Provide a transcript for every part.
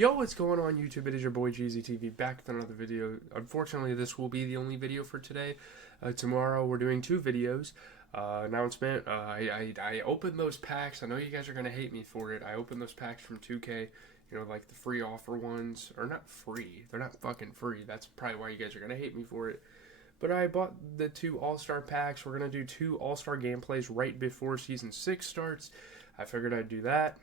Yo, what's going on YouTube? It is your boy GZTV back with another video. Unfortunately, this will be the only video for today. Tomorrow we're doing two videos. Announcement, I opened those packs. I know you guys are going to hate me for it. I opened those packs from 2K, like the free offer ones. Or not free. They're not fucking free. That's probably why you guys are going to hate me for it. But I bought the two All-Star packs. We're going to do two All-Star gameplays right before Season 6 starts. I figured I'd do that.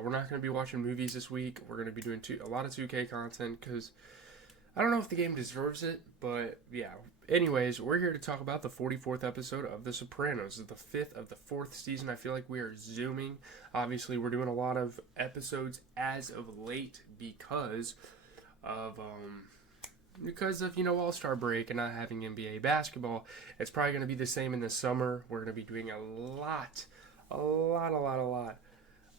We're not going to be watching movies this week. We're going to be doing a lot of 2K content because I don't know if the game deserves it, but yeah. Anyways, we're here to talk about the 44th episode of The Sopranos. It's the 5th of the 4th season. I feel like we are zooming. Obviously, we're doing a lot of episodes as of late because of All-Star break and not having NBA basketball. It's probably going to be the same in the summer. We're going to be doing a lot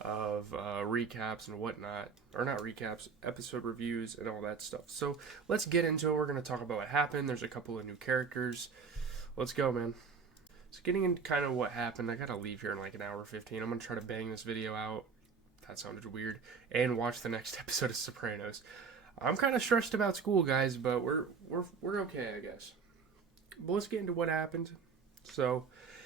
of recaps and whatnot, or not recaps, episode reviews and all that stuff. So let's get into it. We're going to talk about what happened. There's a couple of new characters. Let's go, man. So getting into kind of what happened, I gotta leave here in like an hour 15. I'm going to try to bang this video out. That sounded weird. And watch the next episode of Sopranos. I'm kind of stressed about school, guys, but we're okay, I guess. But let's get into what happened. So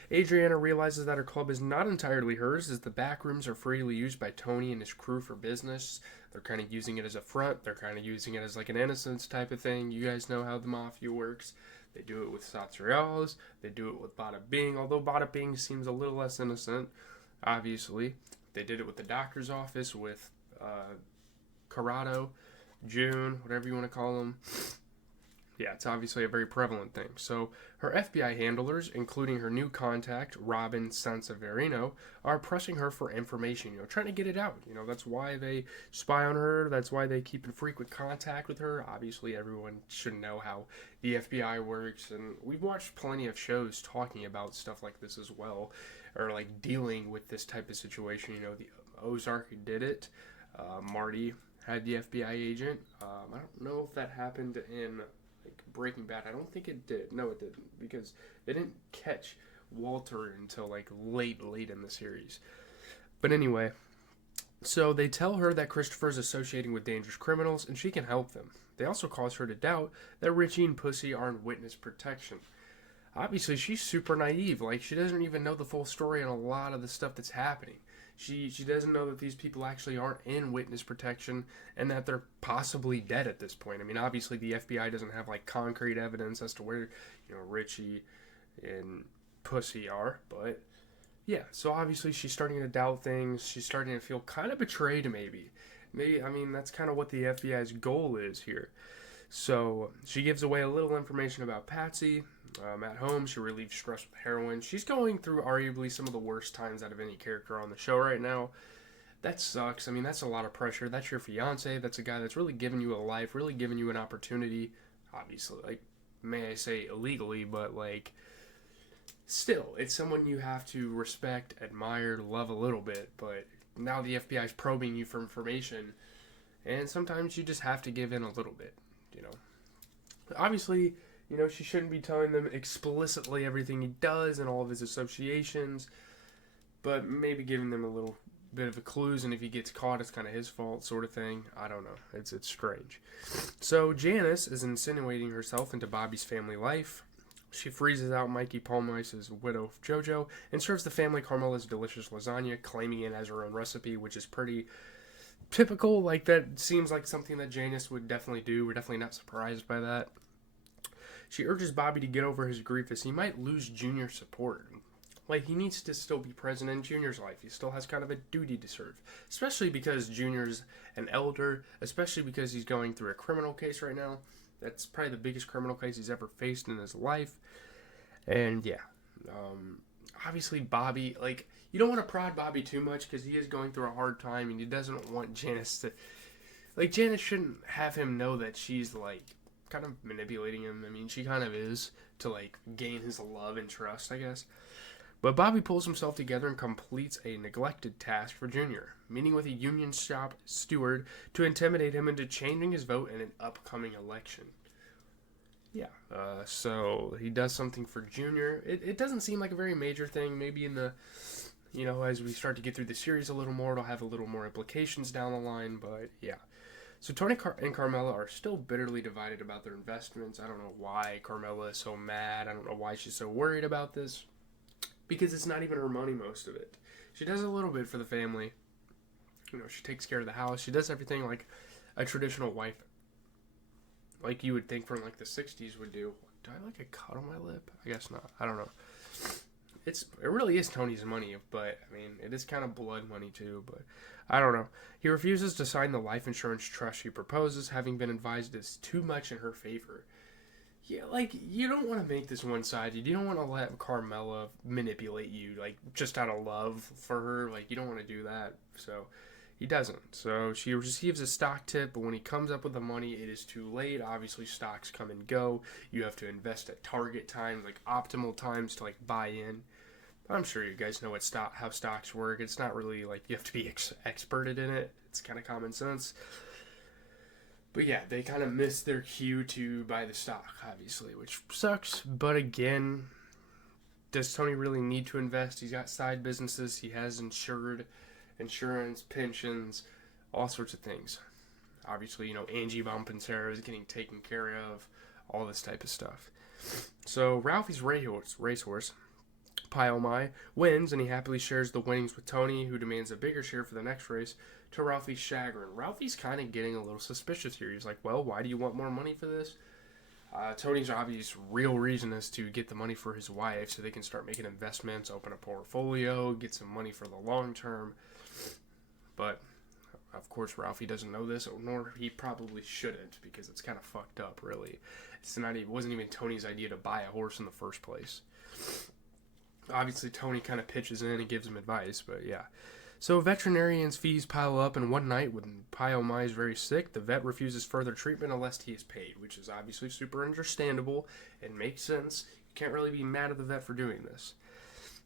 Adriana realizes that her club is not entirely hers, as the back rooms are freely used by Tony and his crew for business. They're kind of using it as a front. They're kind of using it as like an innocence type of thing. You guys know how the mafia works. They do it with Satrials. They do it with Bada Bing, although Bada Bing seems a little less innocent, obviously. They did it with the doctor's office, with Corrado, June, whatever you want to call them. Yeah, it's obviously a very prevalent thing. So her FBI handlers, including her new contact, Robin Sanseverino, are pressing her for information, trying to get it out. That's why they spy on her. That's why they keep in frequent contact with her. Obviously, everyone should know how the FBI works. And we've watched plenty of shows talking about stuff like this as well, or like dealing with this type of situation. The Ozark did it. Marty had the FBI agent. I don't know if that happened in Breaking Bad. I don't think it did. No, it didn't, because they didn't catch Walter until like late in the series. But anyway, so they tell her that Christopher's associating with dangerous criminals and she can help them. They also cause her to doubt that Richie and Pussy are in witness protection. Obviously, she's super naive. Like, she doesn't even know the full story on a lot of the stuff that's happening. She doesn't know that these people actually aren't in witness protection and that they're possibly dead at this point. I mean, obviously the FBI doesn't have like concrete evidence as to where, Richie and Pussy are, but yeah, so obviously she's starting to doubt things. She's starting to feel kind of betrayed maybe. I mean, that's kind of what the FBI's goal is here. So she gives away a little information about Patsy. At home, she relieves stress with heroin. She's going through arguably some of the worst times out of any character on the show right now. That sucks. I mean, that's a lot of pressure. That's your fiance. That's a guy that's really giving you a life, really giving you an opportunity. Obviously, like, may I say illegally, but like, still, it's someone you have to respect, admire, love a little bit. But now the FBI is probing you for information, and sometimes you just have to give in a little bit, Obviously, she shouldn't be telling them explicitly everything he does and all of his associations, but maybe giving them a little bit of a clues, and if he gets caught, it's kind of his fault, sort of thing. I don't know. It's strange. So Janice is insinuating herself into Bobby's family life. She freezes out Mikey Palmice's widow, Jojo, and serves the family Carmela's delicious lasagna, claiming it as her own recipe, which is pretty typical. Like, that seems like something that Janice would definitely do. We're definitely not surprised by that. She urges Bobby to get over his grief as he might lose Junior's support. Like, he needs to still be present in Junior's life. He still has kind of a duty to serve. Especially because Junior's an elder. Especially because he's going through a criminal case right now. That's probably the biggest criminal case he's ever faced in his life. And, yeah. Obviously, Bobby, like, you don't want to prod Bobby too much because he is going through a hard time. And he doesn't want Janice to... Like, Janice shouldn't have him know that she's, like, kind of manipulating him. I mean, she kind of is, to like gain his love and trust, I guess. But Bobby pulls himself together and completes a neglected task for Junior, meeting with a union shop steward to intimidate him into changing his vote in an upcoming election. Yeah, so he does something for Junior. It doesn't seem like a very major thing. Maybe in the You know, as we start to get through the series a little more, it'll have a little more implications down the line, but yeah. So Tony and Carmela are still bitterly divided about their investments. I don't know why Carmela is so mad. I don't know why she's so worried about this. Because it's not even her money, most of it. She does a little bit for the family. You know, she takes care of the house. She does everything like a traditional wife, like you would think from like the 60s would do. Do I like a cut on my lip? I guess not. I don't know. It really is Tony's money, but I mean, it is kind of blood money too, but I don't know. He refuses to sign the life insurance trust she proposes, having been advised it's too much in her favor. Yeah, like, you don't want to make this one-sided. You don't want to let Carmela manipulate you, like, just out of love for her. Like, you don't want to do that. So, he doesn't. So, she receives a stock tip, but when he comes up with the money, it is too late. Obviously, stocks come and go. You have to invest at target times, like, optimal times to, like, buy in. I'm sure you guys know how stocks work. It's not really, like, you have to be experted in it. It's kind of common sense. But yeah, they kind of missed their cue to buy the stock, obviously, which sucks. But again, does Tony really need to invest? He's got side businesses. He has insurance, pensions, all sorts of things. Obviously, you know, Angie Von Pansera is getting taken care of, all this type of stuff. So Ralphie's racehorse, Pile Mai, wins, and he happily shares the winnings with Tony, who demands a bigger share for the next race, to Ralphie's chagrin. Ralphie's kind of getting a little suspicious here. He's like, well, why do you want more money for this? Tony's obvious real reason is to get the money for his wife so they can start making investments, open a portfolio, get some money for the long term. But, of course, Ralphie doesn't know this, nor he probably shouldn't, because it's kind of fucked up, really. It wasn't even Tony's idea to buy a horse in the first place. Obviously, Tony kind of pitches in and gives him advice, but yeah. So veterinarian's fees pile up, and one night when Pio Mai is very sick, the vet refuses further treatment unless he is paid, which is obviously super understandable and makes sense. You can't really be mad at the vet for doing this.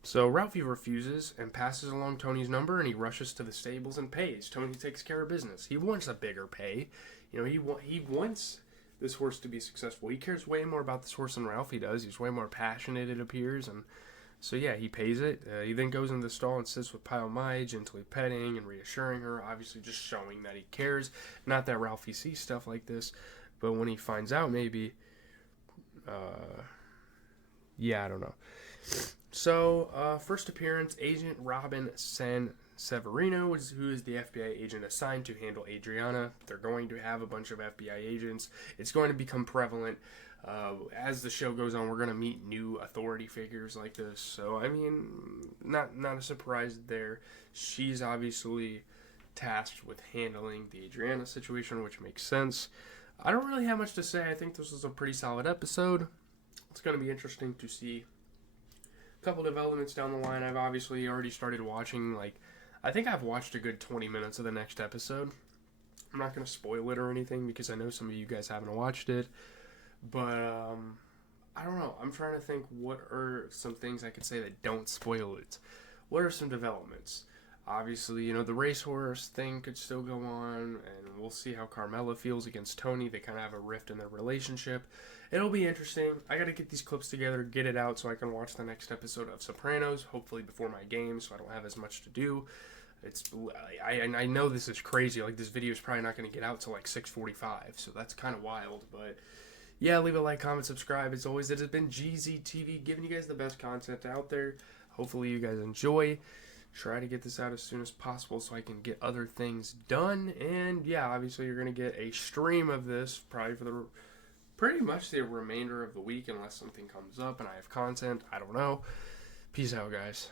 So Ralphie refuses and passes along Tony's number, and he rushes to the stables and pays. Tony takes care of business. He wants a bigger pay. You know, he wants this horse to be successful. He cares way more about this horse than Ralphie does. He's way more passionate, it appears, and so yeah, he pays it. He then goes into the stall and sits with Pio Mai, gently petting and reassuring her, obviously just showing that he cares. Not that Ralphie sees stuff like this, but when he finds out, maybe, yeah, I don't know. So, first appearance, Agent Robin San Severino, who is the FBI agent assigned to handle Adriana. They're going to have a bunch of FBI agents. It's going to become prevalent. As the show goes on, we're going to meet new authority figures like this. So, I mean, not a surprise there. She's obviously tasked with handling the Adriana situation, which makes sense. I don't really have much to say. I think this was a pretty solid episode. It's going to be interesting to see a couple developments down the line. I've obviously already started watching, I think I've watched a good 20 minutes of the next episode. I'm not going to spoil it or anything because I know some of you guys haven't watched it. But, I don't know. I'm trying to think what are some things I could say that don't spoil it. What are some developments? Obviously, you know, the racehorse thing could still go on, and we'll see how Carmela feels against Tony. They kind of have a rift in their relationship. It'll be interesting. I got to get these clips together, get it out so I can watch the next episode of Sopranos, hopefully before my game, so I don't have as much to do. I know this is crazy. This video is probably not going to get out till 6:45, so that's kind of wild, but yeah, leave a like, comment, subscribe. As always, it has been GZTV, giving you guys the best content out there. Hopefully you guys enjoy. Try to get this out as soon as possible so I can get other things done. And yeah, obviously you're going to get a stream of this probably for pretty much the remainder of the week unless something comes up and I have content. I don't know. Peace out, guys.